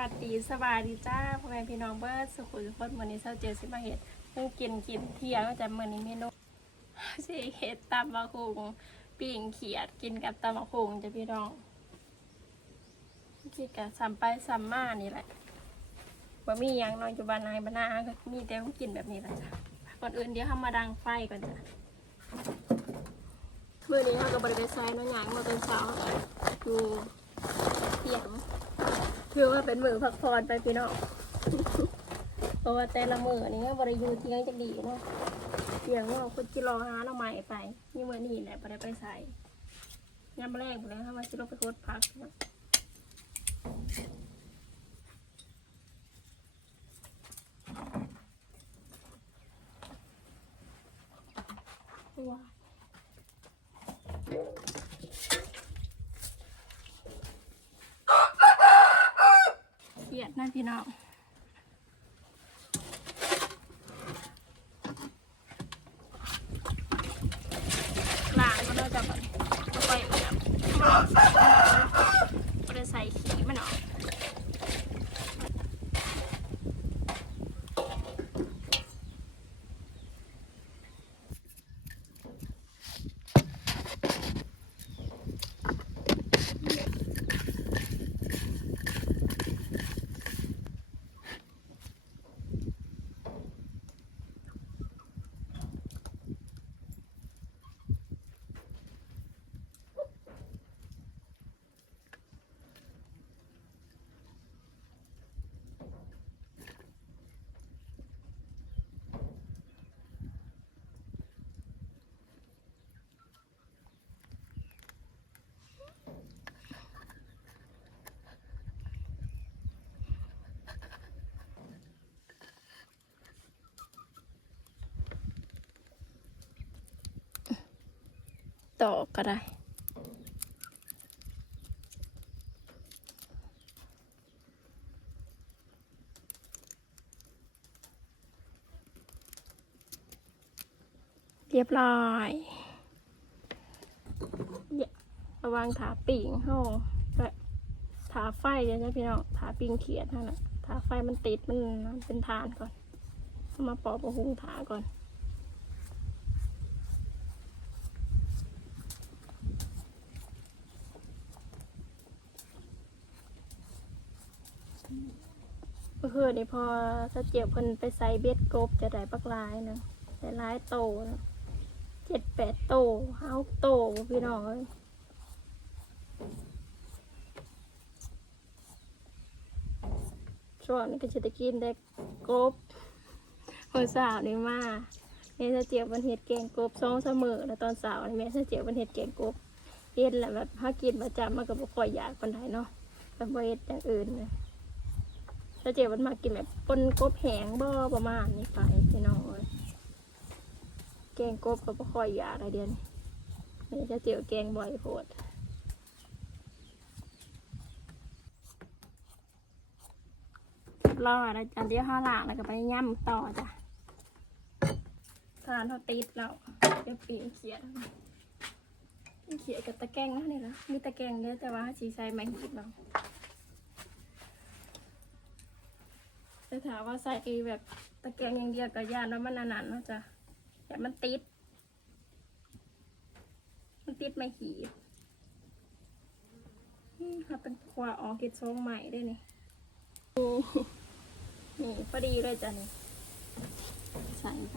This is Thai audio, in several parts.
วัสดีสบายดีจ้าพ่อแม่พี่น้องเบิร์ดสุขุมคนวันนี้เช้าเจอสิมาเห็ดเพิ่งกินกินเที่ยงจะมื้อนี้เมนูสิเห็ดตำมะคุงปิ้งเขียดกินกับตำมะคุงจ้ะพี่น้องที่กะซ้ำไปซ้ำมานี่แหละว่ามีหยังนอนอยู่บ้านนายบ้านนาก็มีแต่ต้องกินแบบนี้แหละจ้ะก่อนอื่นเดี๋ยวเรามาดังไฟก่อนจ้ะมื่อนี้เราก็บริเวณไซน์น้องหยางมาเป็นเช้าดูเที่ยง ถือว่าเป็นมือพักผ่อนไปพี่น้องเพราะว่าแต่ละมือนี่ก็บริยูเที่ยงจะดีเนาะเที่ยงเนาะคุณจิรอหาเราใหม่ไปนี่มือนี่แหละไปได้ไปใส่ยามแรกไปแล้วถ้ามาจิรอไปโคตรพักนะว้าวเครียด นะพี่น้อง ล้างก็น่าจะแบบค่อยๆแบบก็จะใส่ขีมันออก ต่อก็ได้ เรียบร้อยระวังถาปิ่งห้องแบบถาไฟเดี๋ยวนะพี่น้องถาปิ่งเขียดนั่นแหละถาไฟมันติดมันเป็นฐานก่อน มาปอกประหุงถาก่อน คืนนี่พอถ้าเจียวเพิ่นไปใส่เบ็ดกบจะได้ปักลายนะได้ลายโตนะเจ็ดแปดโตห้าโตพี่น้องเอ้ยช่วงนี้ก็จะได้กินได้กบเมื่อสาวนี่มาแม่ถ้าเจียวมันเห็ดแกงกบสองเสมอแล้วตอนสาวนี่แม่ถ้าเจียวมันเห็ดแกงกบเฮ็ดแหละแบบถ้ากินประจำมันก็บ่ค่อยอยากปานใดเนาะแบบบ่เฮ็ดอย่างอื่นเลย ถ้าเจ๊มันมากินแบบปนกบแหงบ่ประมาณนี้ไปพี่น้องเอ้ยแกงกบก็บ่ค่อยอยากอะไรเดียวนี่นี่ถ้าเจียวแกงบ่อยโพดรอแล้วจ้ะเดียวห้าหลางแล้วก็ไปย่ำต่อจ้ะทานเขาติดแล้วเดี๋ยวปีนเขียดเขียดกับตะแกรงนะนี่ละมีตะแกรงเด้อแต่ว่าสีใส่ไม้หีบเรา จะถามว่าใส่แบบตะแกรงอย่างเดียวกับยานแล้วมันนานๆเนาะจ้ะแต่มันติด มันติดไม่ขีดอืมเขาเป็นควาออกกิดทรงใหม่ด้วยนี่นี่พอดีเลยจ้ะนี่ใส่ไป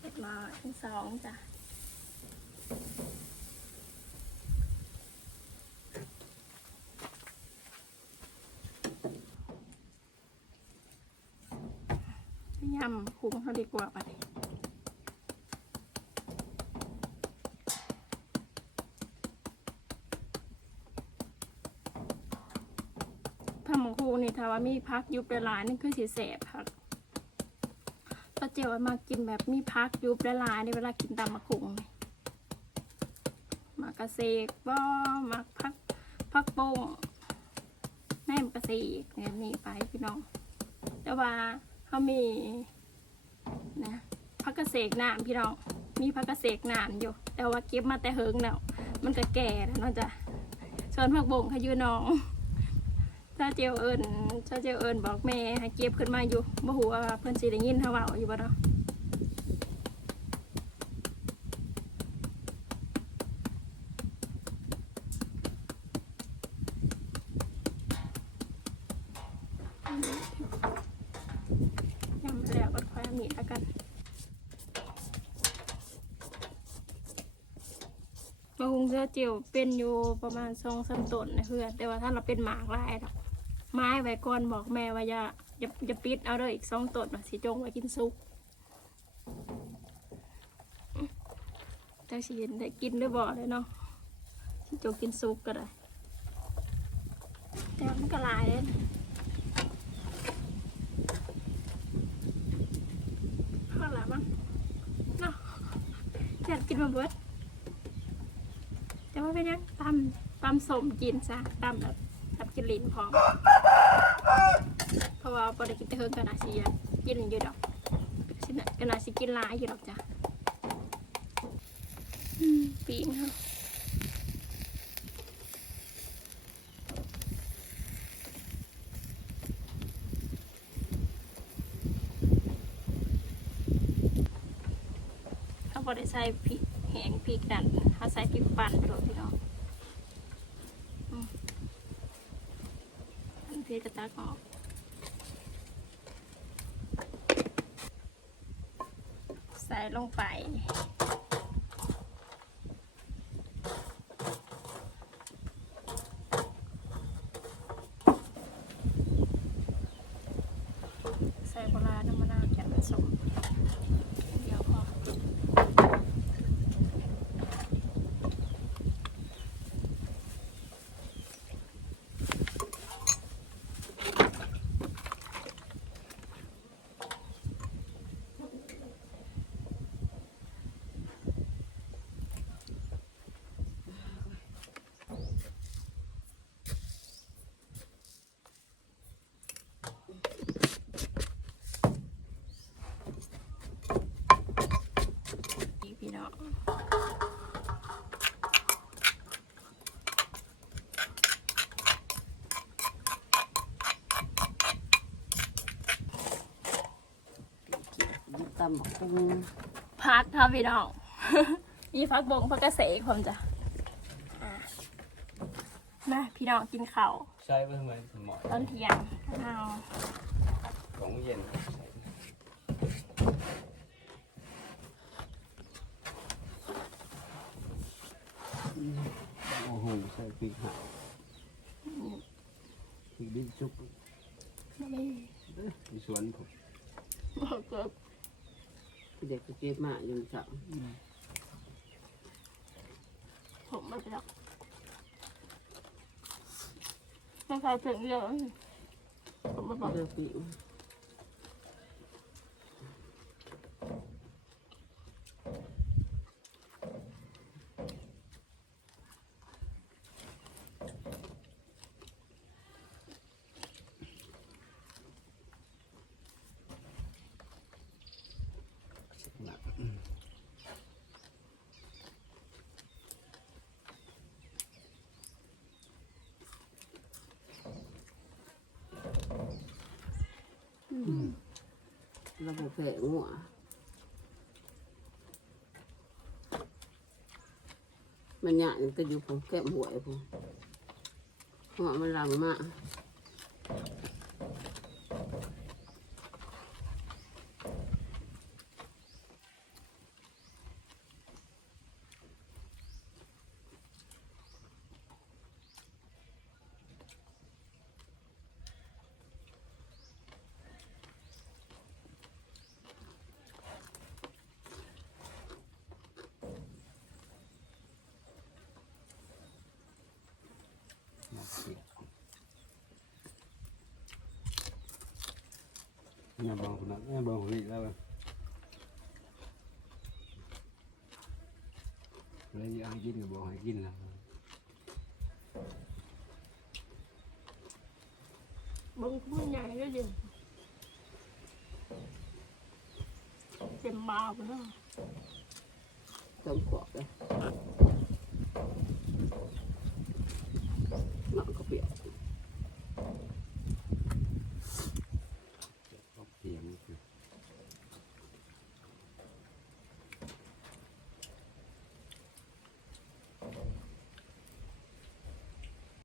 เรียบร้อยทั้งสองจ้ะ ยำคุ้งเขาดีกว่าไปถ้าหมูคูนี่ถ้าว่ามีพักยุบละลายนี่คือสีแสบพักก็เจียวมากินแบบมีพักยุบละลายในเวลากินตำมะคุงมากระเซกบ่มักพักพักโป่งแม่มกระเซกเนี่ยนี่ไปพี่น้องแต่ว่า เขามีนะพักเกษตรน้ำพี่น้องมีผักกระเสกนานอยู่ แต่ว่าเก็บมาแต่เฮิงแล้วมันก็แก่แล้วเนาะจ้ะส่วนผักบงเขาอยู่น้องถ้าเจียวเอิญถ้าเจียวเอิญบอกแม่ให้เก็บขึ้นมาอยู่บ่หัวเพื่อนสีได้ยินเฮาว่าอยู่บ่เนาะ ยำแล้วก็ค่อยเอามีดแล้วกัน มะฮุงเสื้อเจียวเป็นอยู่ประมาณสองสามต้นนะเพื่อนแต่ว่าถ้าเราเป็นหมากลายดอกไม้ไว้ก่อนบอกแม่ว่าอย่าอย่าอย่าปิดเอาเลยอีกสองต้นนะสิจงไว้กินซุปแต่สิเห็นได้กินด้บ่เลยเนาะสิจงกินซุปก็ได้แต่มันก็ลายเลยนะข้าวหลามมั้งเนาะอยากกินมาเบิด แต่ว่าเป็นยังตำตำสมกินซะตำแบบแบบกินลิ้นพร้อมเพราะว่าพอได้กินแต่เฮิงกันนาสิอยากกินอยู่ดอกกันนาสิกินลายอยู่ดอกจ้ะปีนค่ะเขาบอได้ใส่พริกแห้งพริกดัน เขาใส่พริกปั่นไปโดดพี่น้องอืมอันเพชรกระตากออกใส่ลงไป ใส่ปลาน้ำมะนาวจัดผสมเดี๋ยวพอพี่น้อง ยึดตำบักพุงพักครับพี่น้องมีพักบงพักกระเสกผมจ้ะอะมาพี่น้องกินข้าวใช่เพื่อมันหมอตอนเที่ยงเอาของเย็นใช่โอ้โหใส่ปีกหาวปีกดิ้นจุกไม่ได้เอ้ยในสวนผมบอก เกิดเด็กก็เก็บมาอยู่เสาผมไม่ไปหรอกไม่ใครถึงเยอะผมไม่บอกเลือกปีก ระบบแผงหัวมันยากจะอยู่ผมแก้มหวยผมหัวมันรังมาก เนี่ยบางคนเนี่ยบางคนนี่แล้วเลยอยากกิน